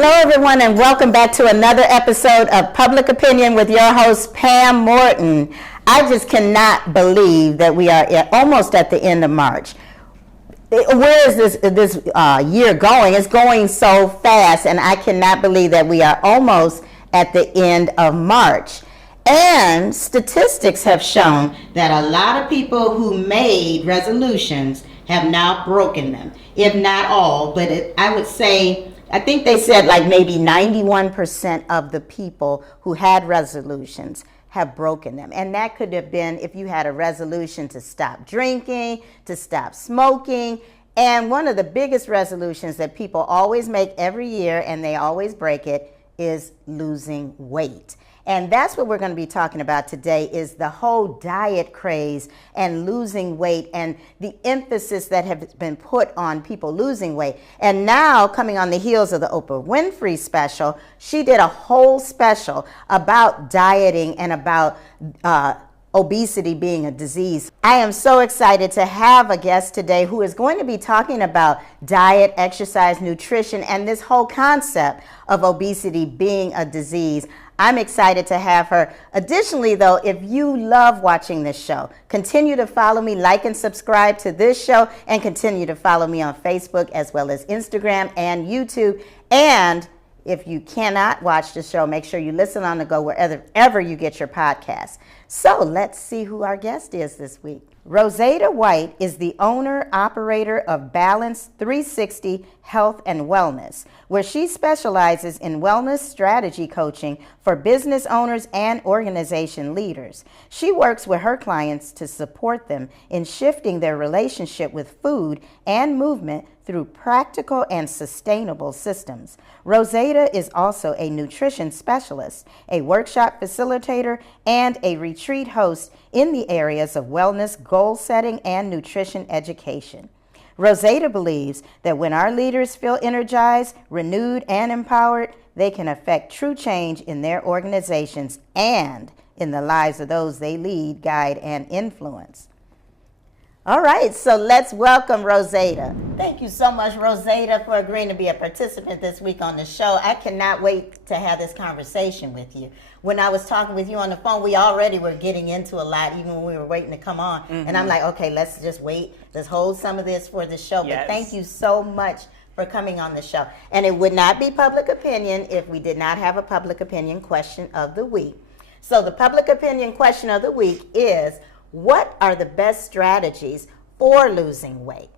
Hello, everyone, and welcome back to another episode of Public Opinion with your host, Pam Morton. I just cannot believe that we are almost at the end of March. Where is this year going? It's going so fast, and I cannot believe that we are almost at the end of March. And statistics have shown that a lot of people who made resolutions have now broken them, if not all. But I would say, I think they said like maybe 91% of the people who had resolutions have broken them. And that could have been if you had a resolution to stop drinking, to stop smoking. And one of the biggest resolutions that people always make every year, and they always break it, is losing weight. And that's what we're going to be talking about today, is the whole diet craze and losing weight and the emphasis that has been put on people losing weight. And now, coming on the heels of the Oprah Winfrey special, she did a whole special about dieting and about obesity being a disease. I am so excited to have a guest today who is going to be talking about diet, exercise, nutrition, and this whole concept of obesity being a disease. I'm excited to have her. Additionally, though, if you love watching this show, continue to follow me, like and subscribe to this show, and continue to follow me on Facebook as well as Instagram and YouTube. And if you cannot watch the show, make sure you listen on the go wherever you get your podcasts. So let's see who our guest is this week. RoseAda White is the owner-operator of Balance 360 Health and Wellness, where she specializes in wellness strategy coaching for business owners and organization leaders. She works with her clients to support them in shifting their relationship with food and movement through practical and sustainable systems. RoseAda is also a nutrition specialist, a workshop facilitator, and a retreat host in the areas of wellness, goal setting, and nutrition education. RoseAda believes that when our leaders feel energized, renewed, and empowered, they can affect true change in their organizations and in the lives of those they lead, guide, and influence. All right, so let's welcome RoseAda. Thank you so much, RoseAda, for agreeing to be a participant this week on the show. I cannot wait to have this conversation with you. When I was talking with you on the phone, we already were getting into a lot, even when we were waiting to come on. Mm-hmm. And I'm like, okay, let's just wait. Let's hold some of this for the show. Yes. But thank you so much for coming on the show. And it would not be public opinion if we did not have a public opinion question of the week. So the public opinion question of the week is, what are the best strategies for losing weight?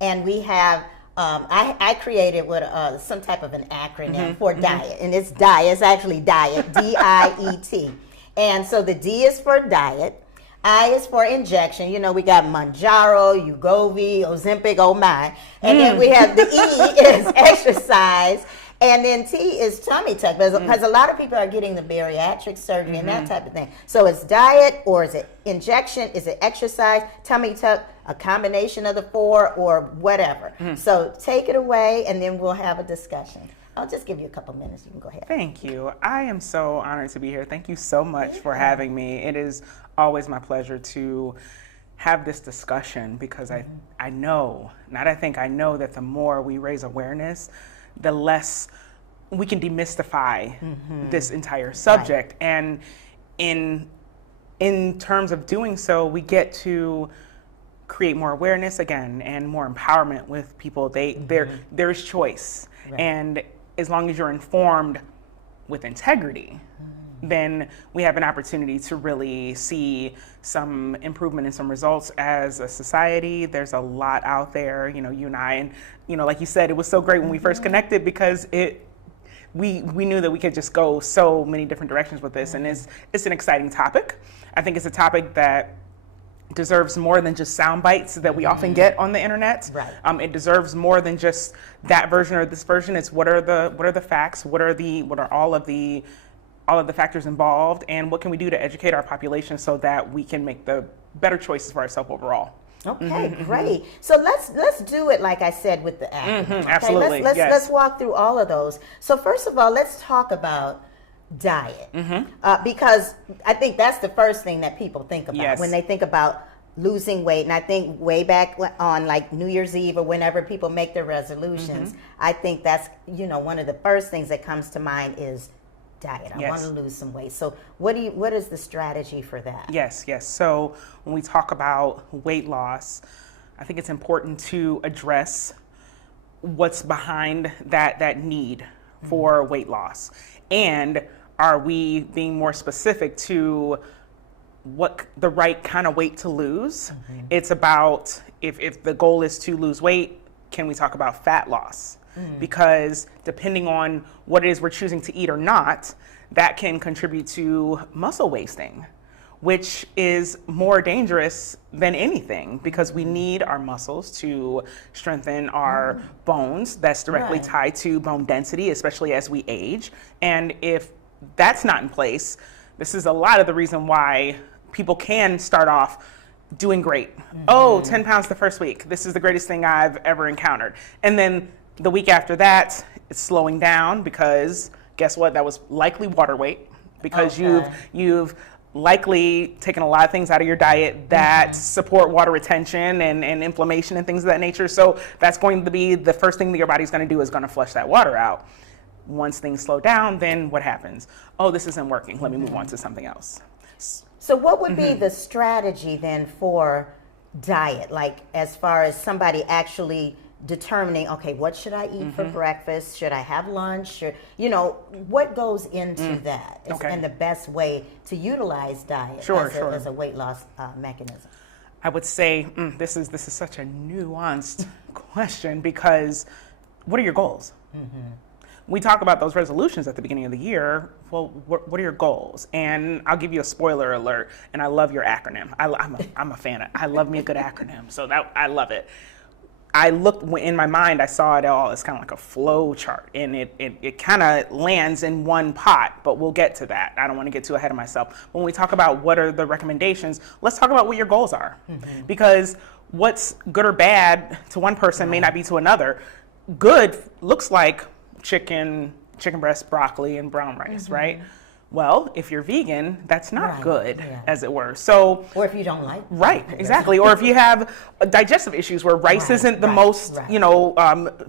And we have, I created what some type of an acronym for diet, and it's DIET. It's actually DIET, D-I-E-T. And so the D is for diet, I is for injection. You know, we got Mounjaro, Wegovi, Ozempic, oh my. And then we have the E is exercise. And then T is tummy tuck, because a lot of people are getting the bariatric surgery and that type of thing. So it's diet, or is it injection? Is it exercise, tummy tuck, a combination of the four, or whatever? So take it away, and then we'll have a discussion. I'll just give you a couple minutes. You can go ahead. Thank you. I am so honored to be here. Thank you so much for having me. It is always my pleasure to have this discussion, because I know, I know that the more we raise awareness, the less we can demystify this entire subject. Right. And in terms of doing so, we get to create more awareness again and more empowerment with people. There is choice. Right. And as long as you're informed with integrity, then we have an opportunity to really see some improvement and some results as a society. There's a lot out there, you and I, and like you said, it was so great when we first connected, because we knew that we could just go so many different directions with this, and it's an exciting topic. I think it's a topic that deserves more than just sound bites that we often get on the internet. Right. It deserves more than just that version or this version. It's what are the facts? What are all of the factors involved, and what can we do to educate our population so that we can make the better choices for ourselves overall. Okay, great. So let's do it like I said with the acronym. Okay? Absolutely. Let's walk through all of those. So first of all, let's talk about diet, because I think that's the first thing that people think about when they think about losing weight, and I think way back on like New Year's Eve or whenever people make their resolutions, I think that's, you know, one of the first things that comes to mind is diet. I want to lose some weight. So what is the strategy for that? Yes. So when we talk about weight loss, I think it's important to address what's behind that need for weight loss. And are we being more specific to what the right kind of weight to lose? It's about, if the goal is to lose weight, can we talk about fat loss? Because depending on what it is we're choosing to eat or not, that can contribute to muscle wasting, which is more dangerous than anything, because we need our muscles to strengthen our bones. That's directly tied to bone density, especially as we age. And if that's not in place, this is a lot of the reason why people can start off doing great. Oh, 10 pounds the first week. This is the greatest thing I've ever encountered. And then the week after that, it's slowing down, because guess what? That was likely water weight, because you've likely taken a lot of things out of your diet that support water retention and inflammation and things of that nature. So that's going to be the first thing that your body's going to do, is going to flush that water out. Once things slow down, then what happens? Oh, this isn't working. Let me move on to something else. So what would be the strategy then for diet? Like, as far as somebody actually determining, okay, what should I eat for breakfast? Should I have lunch? Or, you know, what goes into that? And the best way to utilize diet as a weight loss mechanism? I would say this is such a nuanced question, because what are your goals? We talk about those resolutions at the beginning of the year. Well, what are your goals? And I'll give you a spoiler alert, and I love your acronym. I'm a fan of, I love me a good acronym, so I love it. I looked in my mind, I saw it all as kind of like a flow chart, and it kind of lands in one pot, but we'll get to that. I don't want to get too ahead of myself. When we talk about what are the recommendations, let's talk about what your goals are, because what's good or bad to one person may not be to another. Good looks like chicken breast, broccoli, and brown rice, right? Well, if you're vegan, that's not good, as it were. So, or if you don't like, exactly. Or if you have digestive issues where rice isn't the most,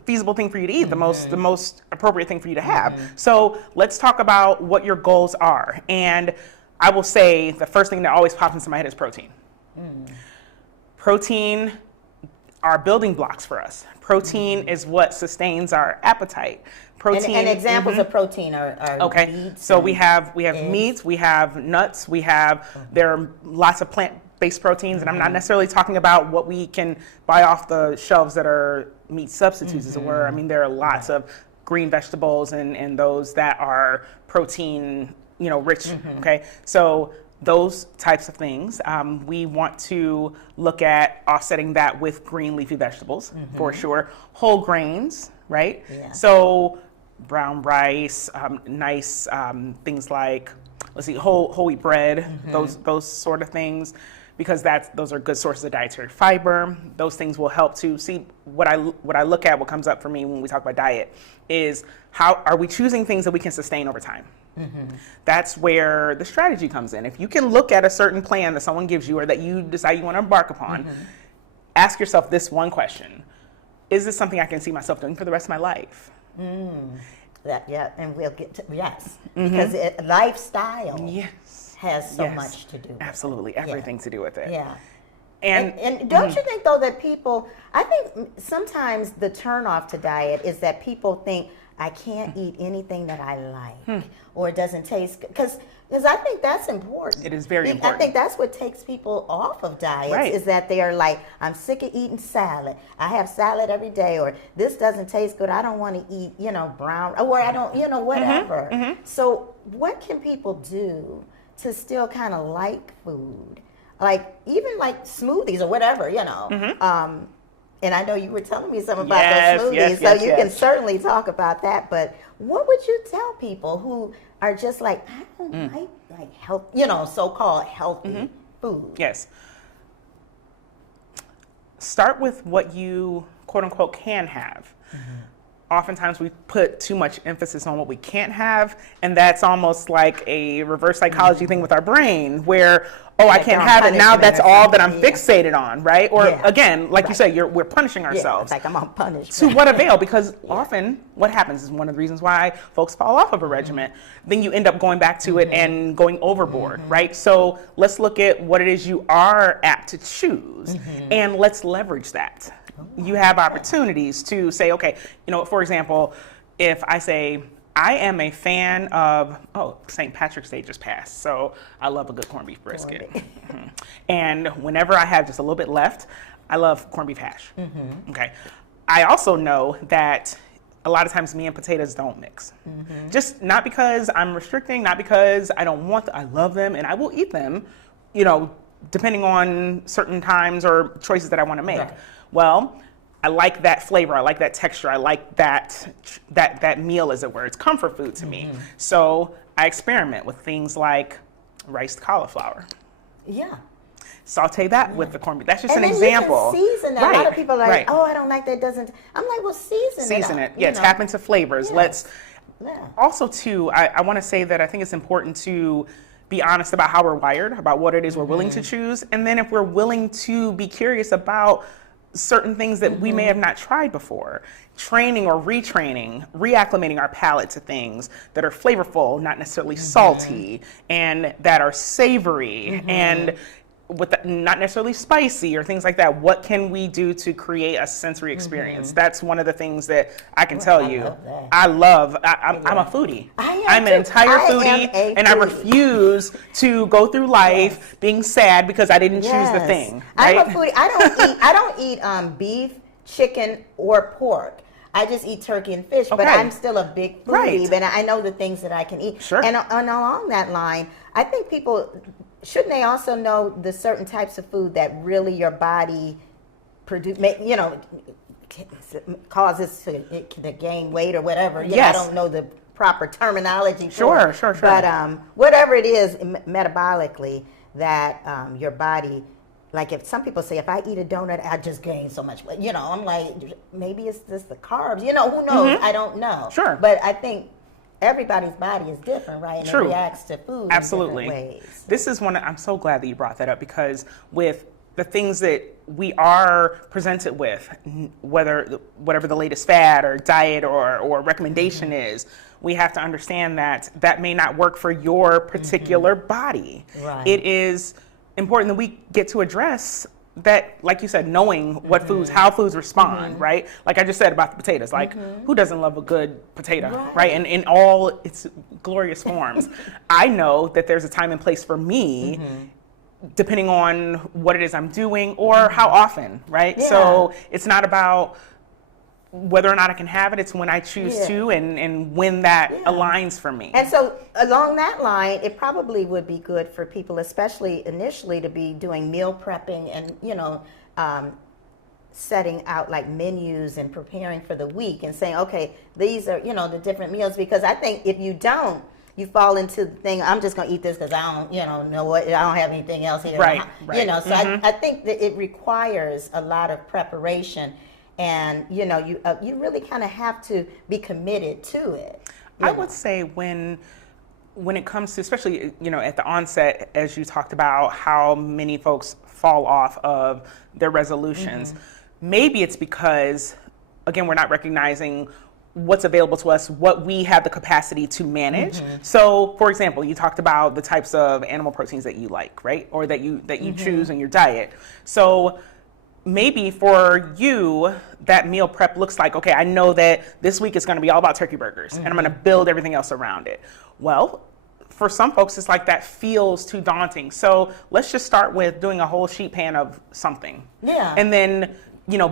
feasible thing for you to eat, the most appropriate thing for you to have. So let's talk about what your goals are. And I will say the first thing that always pops into my head is protein. Protein are building blocks for us. Protein is what sustains our appetite. Protein and examples of protein are meats. So we have meats, we have nuts, there are lots of plant-based proteins, and I'm not necessarily talking about what we can buy off the shelves that are meat substitutes, as it were. I mean, there are lots of green vegetables and those that are protein, rich. Okay, so those types of things, we want to look at offsetting that with green leafy vegetables, for sure. Whole grains, right? So brown rice, nice things like, whole wheat bread, those sort of things, because those are good sources of dietary fiber. Those things will help to see what I look at. What comes up for me when we talk about diet is, how are we choosing things that we can sustain over time? That's where the strategy comes in. If you can look at a certain plan that someone gives you, or that you decide you want to embark upon, ask yourself this one question: is this something I can see myself doing for the rest of my life? And we'll get to, because lifestyle has so much to do with absolutely everything to do with it. And don't you think, though, that people, I think sometimes the turnoff to diet is that people think, I can't eat anything that I like, or it doesn't taste good. Because I think that's important. It is very important. I think that's what takes people off of diets, is that they are like, I'm sick of eating salad. I have salad every day, or this doesn't taste good. I don't want to eat, brown, or I don't, whatever. So what can people do to still kind of like food? Like, even like smoothies or whatever, and I know you were telling me something about those smoothies, so you can certainly talk about that. But what would you tell people who are just like, I don't like health, so-called healthy food? Yes. Start with what you, quote unquote, can have. oftentimes we put too much emphasis on what we can't have, and that's almost like a reverse psychology thing with our brain where, oh, I can't have it, now that's all that I'm fixated on, right? Or again, like you said, we're punishing ourselves. It's like I'm on punishment. To what avail? Because often what happens is one of the reasons why folks fall off of a regimen. Then you end up going back to it and going overboard, right? So let's look at what it is you are apt to choose, and let's leverage that. You have opportunities to say, okay, for example, if I say, I am a fan of, St. Patrick's Day just passed, so I love a good corned beef brisket. And whenever I have just a little bit left, I love corned beef hash. Okay. I also know that a lot of times me and potatoes don't mix. Just not because I'm restricting, not because I don't want them. I love them and I will eat them, depending on certain times or choices that I want to make. Right. Well, I like that flavor. I like that texture. I like that meal, as it were. It's comfort food to me. So I experiment with things like riced cauliflower. Yeah. Saute that with the corned beef. That's just and an then example. You can season that. Right. A lot of people are like, Right. oh, I don't like that. Doesn't. I'm like, well, season it. up, Yeah, tap into flavors. Yeah. Let's. Yeah. Also, too, I want to say that I think it's important to be honest about how we're wired, about what it is we're willing to choose, and then if we're willing to be curious about certain things that we may have not tried before, training or retraining, reacclimating our palate to things that are flavorful, not necessarily salty, and that are savory, and not necessarily spicy or things like that. What can we do to create a sensory experience? That's one of the things that I can tell you. I'm a foodie. I'm an entire foodie, and I refuse to go through life being sad because I didn't choose the thing. Right? I'm a foodie. I don't eat beef, chicken, or pork. I just eat turkey and fish, but I'm still a big foodie, and I know the things that I can eat. Sure. And along that line, I think people, shouldn't they also know the certain types of food that really your body causes to gain weight or whatever? I don't know the proper terminology for it. Sure. But whatever it is metabolically that your body, like if some people say, if I eat a donut, I just gain so much weight. I'm like, maybe it's just the carbs. Who knows? I don't know. Sure. But I think everybody's body is different, right? And it reacts to food in different ways. This is I'm so glad that you brought that up, because with the things that we are presented with, whatever the latest fad or diet or recommendation is, we have to understand that may not work for your particular body. Right. It is important that we get to address that, like you said, knowing what foods, how foods respond, right? Like I just said about the potatoes, like who doesn't love a good potato, right? And in all its glorious forms. I know that there's a time and place for me, depending on what it is I'm doing or how often, right? Yeah. So it's not about whether or not I can have it, it's when I choose to and when that aligns for me. And so along that line, it probably would be good for people, especially initially, to be doing meal prepping and, setting out like menus and preparing for the week and saying, okay, these are, the different meals. Because I think if you don't, you fall into the thing, I'm just going to eat this because I don't, know what, I don't have anything else here. Right. So I think that it requires a lot of preparation. And you really kind of have to be committed to it. I would say when it comes to, especially at the onset, as you talked about how many folks fall off of their resolutions, maybe it's because, again, we're not recognizing what's available to us, what we have the capacity to manage. So, for example, you talked about the types of animal proteins that you like, right, or that you choose in your diet. So maybe for you, that meal prep looks like, okay, I know that this week is going to be all about turkey burgers, and I'm going to build everything else around it. Well, for some folks, it's like that feels too daunting. So let's just start with doing a whole sheet pan of something. Yeah. And then,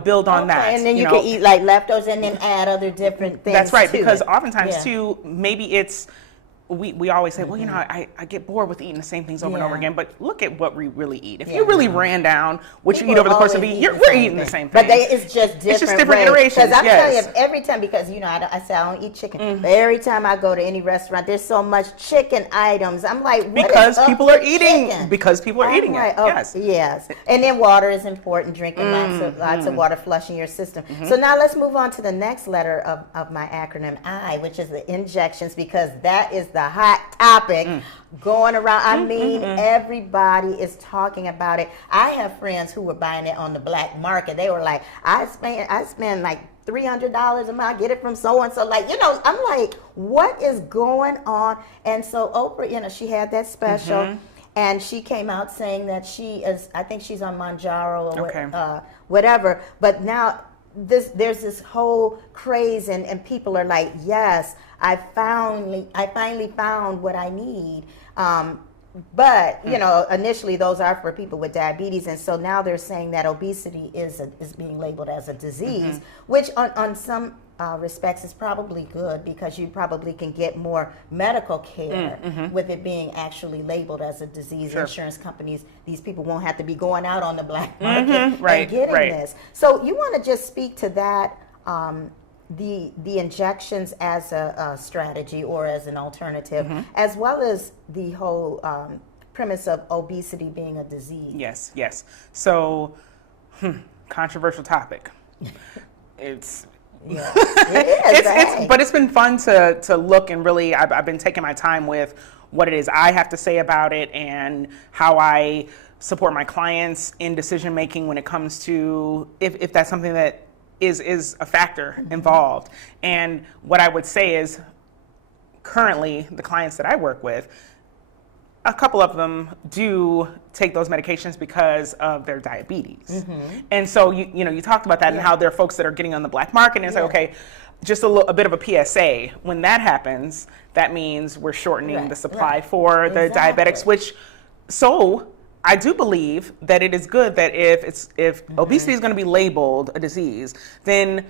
build on that. And then you can eat like leftovers and then add other different things. That's right, because oftentimes too, maybe it's we always say, well, I get bored with eating the same things over and over again, but look at what we really eat. If you really ran down what you eat over the course of the year, we're eating the same thing. But it's just different iterations. Because I'm telling you, every time, because I say I don't eat chicken, but every time I go to any restaurant, there's so much chicken items. I'm like, what because is people up are with eating chicken? because people are eating it. Yes. And then water is important. Drinking lots of water, flushing your system. So now let's move on to the next letter of my acronym I, which is the injections, because that is the hot topic going around. I mean, everybody is talking about it. I have friends who were buying it on the black market. They were like, I spend like $300 a month, get it from so and so. Like, I'm like, what is going on? And so Oprah, she had that special, and she came out saying that I think she's on Mounjaro or whatever. But now there's this whole craze, and people are like, yes, I finally found what I need. But initially those are for people with diabetes, and so now they're saying that obesity is being labeled as a disease, which on some respects is probably good, because you probably can get more medical care with it being actually labeled as a disease. Sure. Insurance companies, these people won't have to be going out on the black market and getting this. So you want to just speak to that, the injections as a strategy or as an alternative, as well as the whole premise of obesity being a disease. Yes. So, controversial topic. It's yeah, it is. But it's been fun to look, and really I've been taking my time with what it is I have to say about it and how I support my clients in decision making when it comes to if that's something that is a factor involved. And what I would say is, currently the clients that I work with, a couple of them do take those medications because of their diabetes. And so you talked about that and how there are folks that are getting on the black market, and it's like, okay, just a bit of a PSA. When that happens, that means we're shortening the supply for the diabetics, so I do believe that it is good that if obesity is going to be labeled a disease, then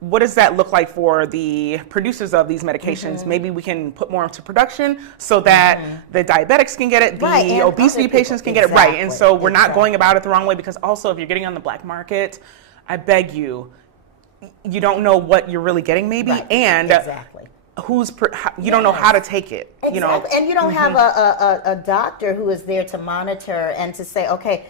what does that look like for the producers of these medications? Maybe we can put more into production so that the diabetics can get it, the obesity patients can get it, right? And so we're not going about it the wrong way, because also if you're getting on the black market, I beg you don't know what you're really getting, maybe, and you don't know how to take it, and you don't have a doctor who is there to monitor and to say, okay,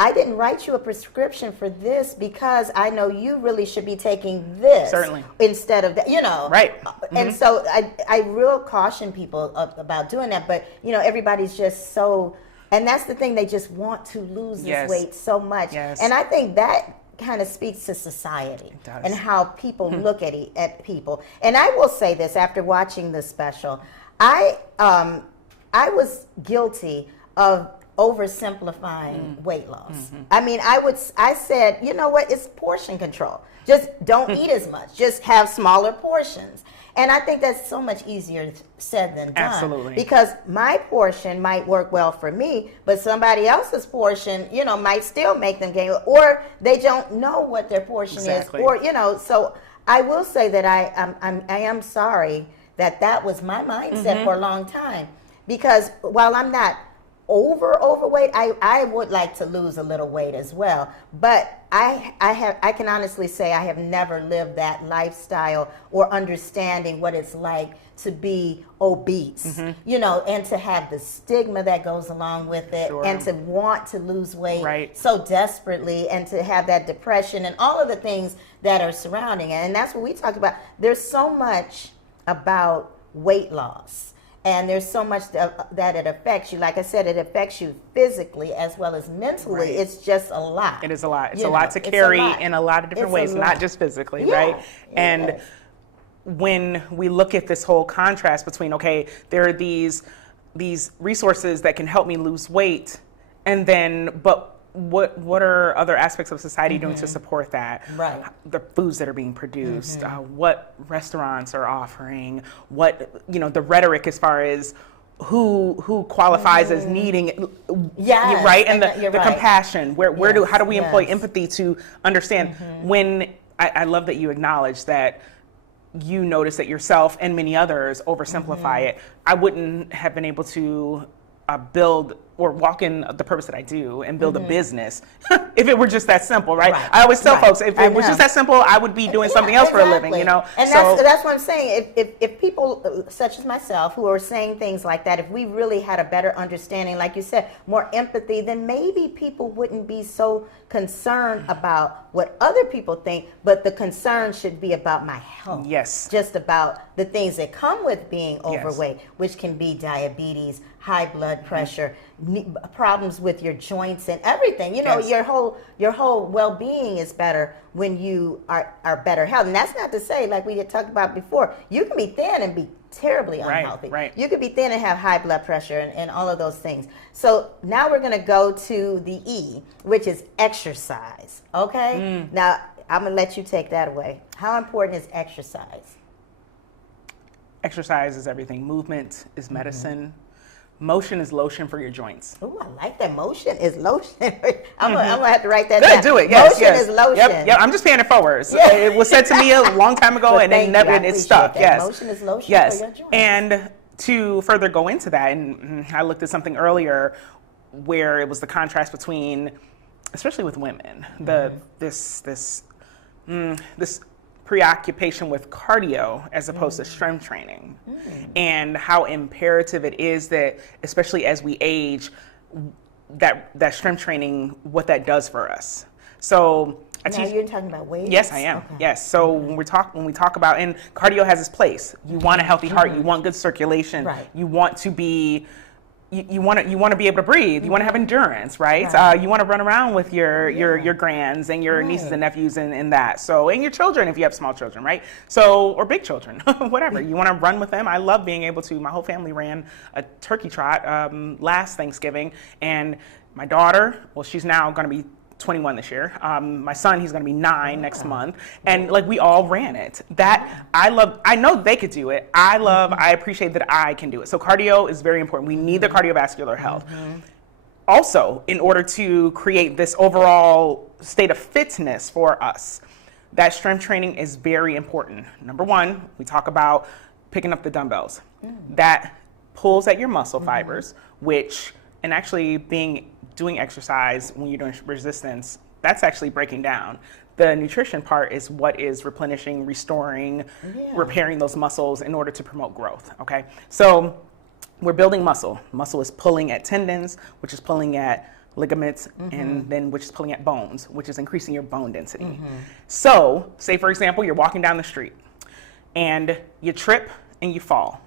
I didn't write you a prescription for this because I know you really should be taking this instead of that, right? And so I real caution people about doing that, but everybody's just so, and that's the thing, they just want to lose this weight so much, and I think that kind of speaks to society and how people look at people. And I will say this, after watching this special, I was guilty of oversimplifying weight loss. I mean, I said, you know what, it's portion control. Just don't eat as much. Just have smaller portions. And I think that's so much easier said than done. Absolutely. Because my portion might work well for me, but somebody else's portion, might still make them gain, or they don't know what their portion is, or So I will say that I am sorry that was my mindset for a long time, because while I'm not overweight, I would like to lose a little weight as well, but I can honestly say I have never lived that lifestyle or understanding what it's like to be obese, and to have the stigma that goes along with it, and to want to lose weight so desperately, and to have that depression and all of the things that are surrounding it. And that's what we talk about. There's so much about weight loss, and there's so much that it affects you. Like I said, it affects you physically as well as mentally. Right. It's just a lot. It is a lot. It's a lot to carry in a lot of different ways, not just physically, right? And when we look at this whole contrast between, okay, there are these resources that can help me lose weight, and then, but what are other aspects of society doing to support that? Right. The foods that are being produced, what restaurants are offering, what, the rhetoric as far as who qualifies as needing it, right? And the compassion, how do we employ empathy to understand when, I love that you acknowledge that you notice that yourself and many others oversimplify it, I wouldn't have been able to build or walk in the purpose that I do and build a business if it were just that simple, right? I always tell folks, if it was just that simple, I would be doing something else for a living, you know? And that's what I'm saying. If people such as myself who are saying things like that, if we really had a better understanding, like you said, more empathy, then maybe people wouldn't be so concerned about what other people think, but the concern should be about my health. Yes. Just about the things that come with being overweight, which can be diabetes, high blood pressure, problems with your joints and everything. You know, your whole well-being is better when you are better health. And that's not to say, like we had talked about before, you can be thin and be terribly unhealthy. Right. You could be thin and have high blood pressure and all of those things. So now we're going to go to the E, which is exercise. Okay? Now, I'm going to let you take that away. How important is exercise? Exercise is everything. Movement is medicine. Motion is lotion for your joints. Oh, I like that. Motion is lotion. I'm gonna have to write that down. Do it. Yes, motion is lotion. Yep. I'm just paying it forward. It was said to me a long time ago, and it stuck. That. Yes. Motion is lotion for your joints. And to further go into that, and I looked at something earlier where it was the contrast between, especially with women, this preoccupation with cardio as opposed to strength training, and how imperative it is that, especially as we age, that strength training, what that does for us. So now you're talking about weight? Yes, I am. Okay. Yes. So when we talk about, and cardio has its place. You want a healthy heart. You want good circulation. Right. You want to be. You want to be able to breathe. You want to have endurance, right? You want to run around with your grands and your nieces and nephews and that. So, and your children if you have small children, right? So, or big children, whatever. You want to run with them. I love being able to. My whole family ran a turkey trot last Thanksgiving, and my daughter, well, she's now going to be 21 this year. My son, he's going to be 9 next month. And like we all ran it. That I love. I know they could do it. I appreciate that I can do it. So cardio is very important. We need the cardiovascular health. Also, in order to create this overall state of fitness for us, that strength training is very important. Number one, we talk about picking up the dumbbells. That pulls at your muscle fibers, which, and actually doing exercise when you're doing resistance, that's actually breaking down. The nutrition part is what is replenishing, restoring, repairing those muscles in order to promote growth, okay? So we're building muscle. Muscle is pulling at tendons, which is pulling at ligaments, and then which is pulling at bones, which is increasing your bone density. So say, for example, you're walking down the street and you trip and you fall.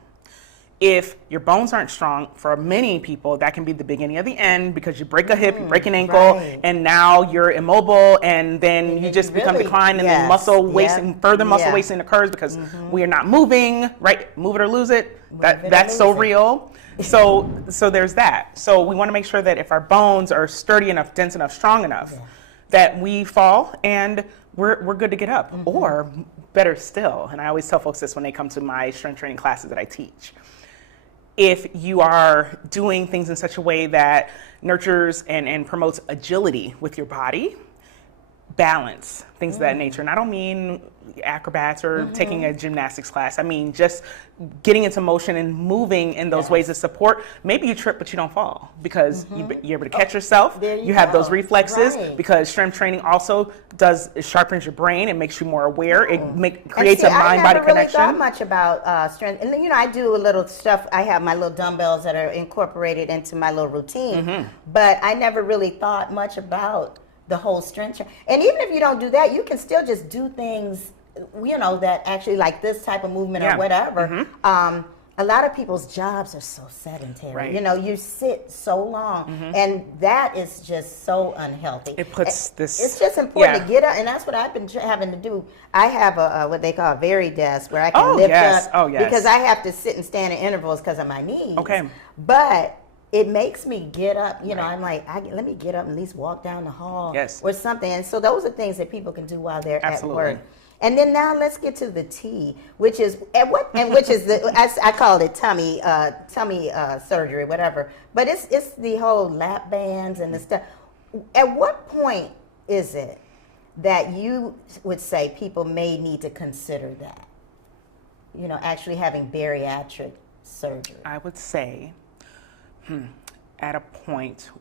If your bones aren't strong, for many people, that can be the beginning of the end, because you break a hip, you break an ankle, and now you're immobile, and then you just become declined, and then muscle wasting, further muscle wasting occurs because we are not moving, right? Move it or lose it. That's so real. So there's that. So we want to make sure that if our bones are sturdy enough, dense enough, strong enough, that we fall and we're good to get up. Or better still, and I always tell folks this when they come to my strength training classes that I teach, if you are doing things in such a way that nurtures and promotes agility with your body, balance, things of that nature. And I don't mean acrobats or taking a gymnastics class. I mean just getting into motion and moving in those ways of support. Maybe you trip, but you don't fall because you're able to catch yourself. You have those reflexes because strength training also it sharpens your brain. It makes you more aware. It creates a mind-body connection. I never really thought much about strength. And I do a little stuff. I have my little dumbbells that are incorporated into my little routine. But I never really thought much about the whole strength. And even if you don't do that, you can still just do things, that actually like this type of movement or whatever. A lot of people's jobs are so sedentary. Right. You sit so long, and that is just so unhealthy. It puts this. It's just important to get up, and that's what I've been having to do. I have a what they call a very desk where I can lift up because I have to sit and stand in intervals because of my knees. Okay. But it makes me get up, I'm like, let me get up and at least walk down the hall or something. And so those are things that people can do while they're at work. And then now let's get to the T, which is I call it tummy surgery, whatever. But it's the whole lap bands and the stuff. At what point is it that you would say people may need to consider that? actually having bariatric surgery? I would say, at a point,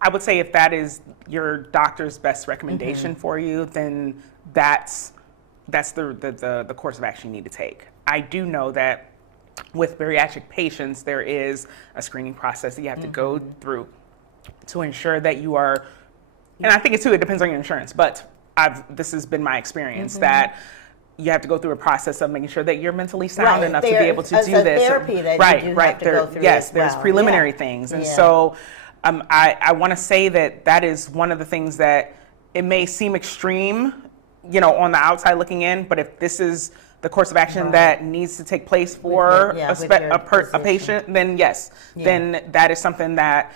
I would say if that is your doctor's best recommendation for you, then that's the course of action you need to take. I do know that with bariatric patients, there is a screening process that you have to go through to ensure that you are, and I think it depends on your insurance, but this has been my experience that you have to go through a process of making sure that you're mentally sound enough to be able to do this. Therapy that you do have to go through as well. There's preliminary things. And so I want to say that is one of the things that it may seem extreme, on the outside looking in, but if this is the course of action that needs to take place for a patient, then then that is something that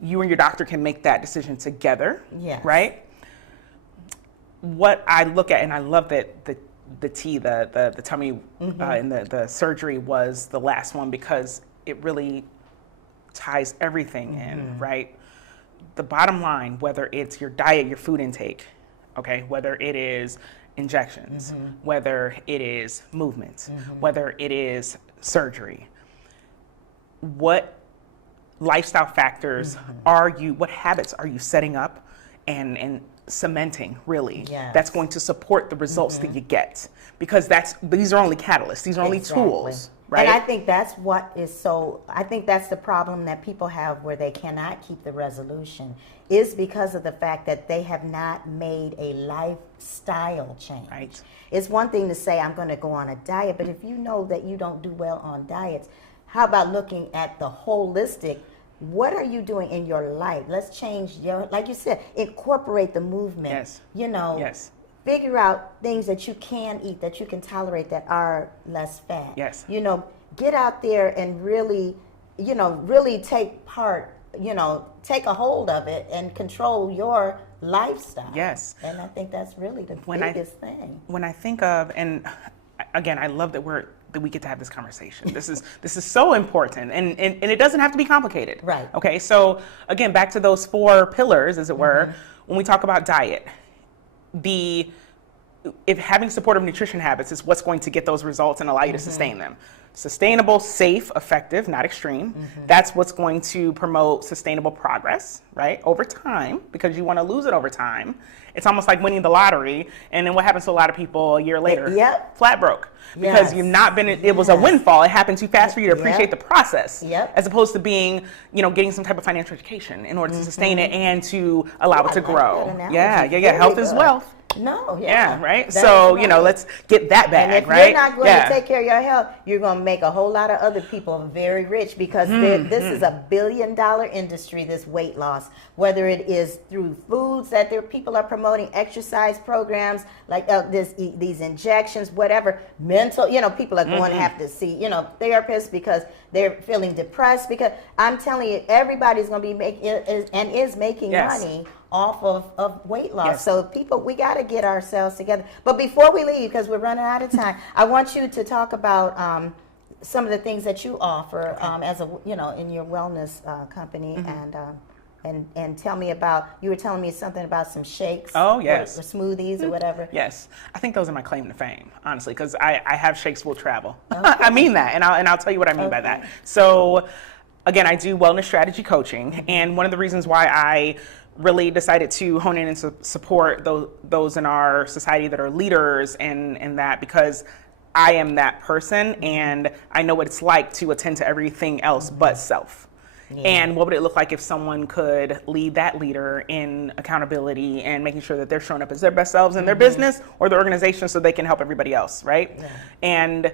you and your doctor can make that decision together, right? What I look at, and I love that the tummy and the surgery was the last one, because it really ties everything in, right? The bottom line, whether it's your diet, your food intake, okay, whether it is injections, whether it is movements, whether it is surgery, what lifestyle factors what habits are you setting up and cementing, really, that's going to support the results that you get? Because these are only catalysts, these are only tools, right? And I think that's I think that's the problem that people have, where they cannot keep the resolution, is because of the fact that they have not made a lifestyle change. Right. It's one thing to say, I'm going to go on a diet, but if you know that you don't do well on diets, how about looking at the holistic? What are you doing in your life? Let's change like you said, incorporate the movement. Yes. Figure out things that you can eat, that you can tolerate, that are less fat. Yes. Get out there and really, really take part, take a hold of it and control your lifestyle. Yes. And I think that's really the biggest thing. When I think of, and again, I love that we get to have this conversation. This is so important, and it doesn't have to be complicated. Right. Okay. So again, back to those 4 pillars, as it were, when we talk about diet, if having supportive nutrition habits is what's going to get those results and allow you to sustain them. Sustainable, safe, effective, not extreme. That's what's going to promote sustainable progress, right? Over time, because you want to lose it over time. It's almost like winning the lottery, and then what happens to a lot of people a year later? Flat broke. Because you've not been, it was a windfall. It happened too fast for you to appreciate the process. As opposed to being, getting some type of financial education in order to sustain it and to allow it to grow. Health is wealth. Right? So, let's get that back, and if right? you're not going to take care of your health, you're going to make a whole lot of other people very rich, because this is a $1 billion industry, this weight loss, whether it is through foods that people are promoting, exercise programs, like these injections, whatever, mental, people are going to have to see, therapists because they're feeling depressed, because I'm telling you, everybody's going to be making money off of weight loss. So people, we got to get ourselves together. But before we leave, because we're running out of time, I want you to talk about some of the things that you offer as a in your wellness company, and tell me about, you were telling me something about some shakes. Oh, yes. Or smoothies or whatever. Yes. I think those are my claim to fame, honestly, because I have shakes will travel. I mean that, and I'll tell you what I mean by that. So again, I do wellness strategy coaching, and one of the reasons why I really decided to hone in and support those in our society that are leaders and that, because I am that person, and I know what it's like to attend to everything else but self. And what would it look like if someone could lead that leader in accountability and making sure that they're showing up as their best selves in their business or their organization, so they can help everybody else, right? And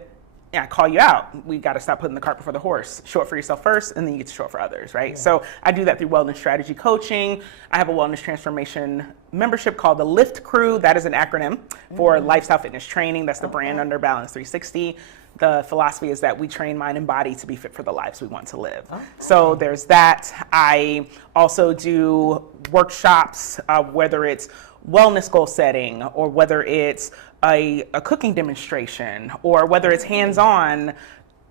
I call you out. We got to stop putting the cart before the horse. Show up for yourself first, and then you get to show up for others, right? So I do that through wellness strategy coaching. I have a wellness transformation membership called the LIFT Crew. That is an acronym for Lifestyle Fitness Training. That's the brand under Balance 360. The philosophy is that we train mind and body to be fit for the lives we want to live. So there's that. I also do workshops, whether it's wellness goal setting, or whether it's a cooking demonstration, or whether it's hands-on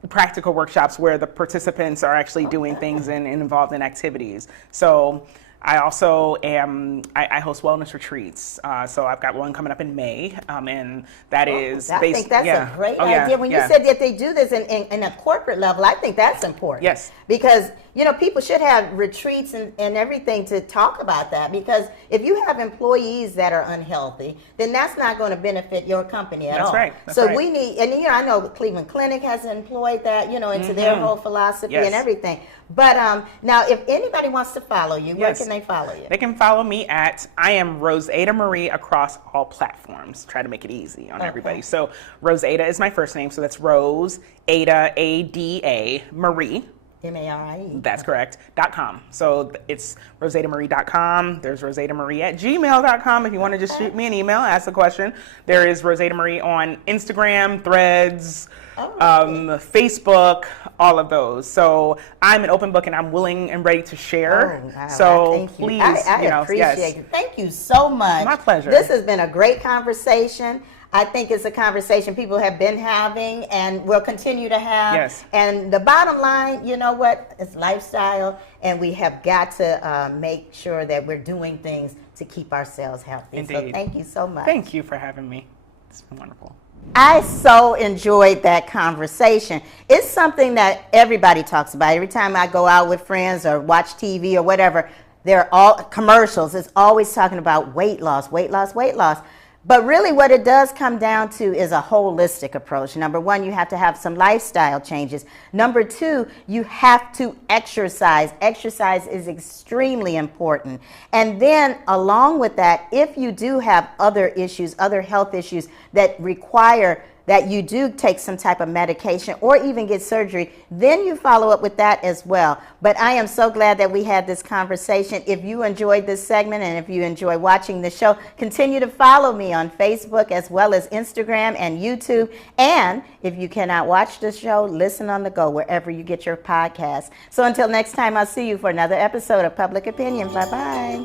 practical workshops where the participants are actually doing things and involved in activities. So I also I host wellness retreats. So I've got one coming up in May, and that is I think that's a great yeah, idea. When you said that they do this in a corporate level, I think that's important. Yes. Because, you know, people should have retreats and everything to talk about that. Because if you have employees that are unhealthy, then that's not going to benefit your company at all. That's right. That's so right. we need, and you know, I know Cleveland Clinic has employed that, you know, into their whole philosophy and everything. But now, if anybody wants to follow you, where can they follow you? They can follow me at I am RoseAda Marie across all platforms. Try to make it easy on everybody. So RoseAda is my first name, so that's Rose Ada Ada Marie. M-A-R-I-E. That's correct. .com. So it's roseadamarie.com. There's roseadamarie@gmail.com if you want to just shoot me an email, ask a question. There is Roseada Marie on Instagram, Threads, Facebook, all of those. So I'm an open book and I'm willing and ready to share. Oh, wow. So Thank you. please, I appreciate it. Thank you so much. My pleasure. This has been a great conversation. I think it's a conversation people have been having and will continue to have. Yes. And the bottom line, you know what? It's lifestyle, and we have got to make sure that we're doing things to keep ourselves healthy. Indeed. So thank you so much. Thank you for having me. It's been wonderful. I so enjoyed that conversation. It's something that everybody talks about. Every time I go out with friends or watch TV or whatever, they're all commercials. It's always talking about weight loss, weight loss, weight loss. But really what it does come down to is a holistic approach. Number one, you have to have some lifestyle changes. Number two, you have to exercise. Exercise is extremely important. And then along with that, if you do have other issues, other health issues that require that you do take some type of medication or even get surgery, then you follow up with that as well. But I am so glad that we had this conversation. If you enjoyed this segment and if you enjoy watching the show, continue to follow me on Facebook as well as Instagram and YouTube. And if you cannot watch the show, listen on the go wherever you get your podcasts. So until next time, I'll see you for another episode of Public Opinion. Bye-bye.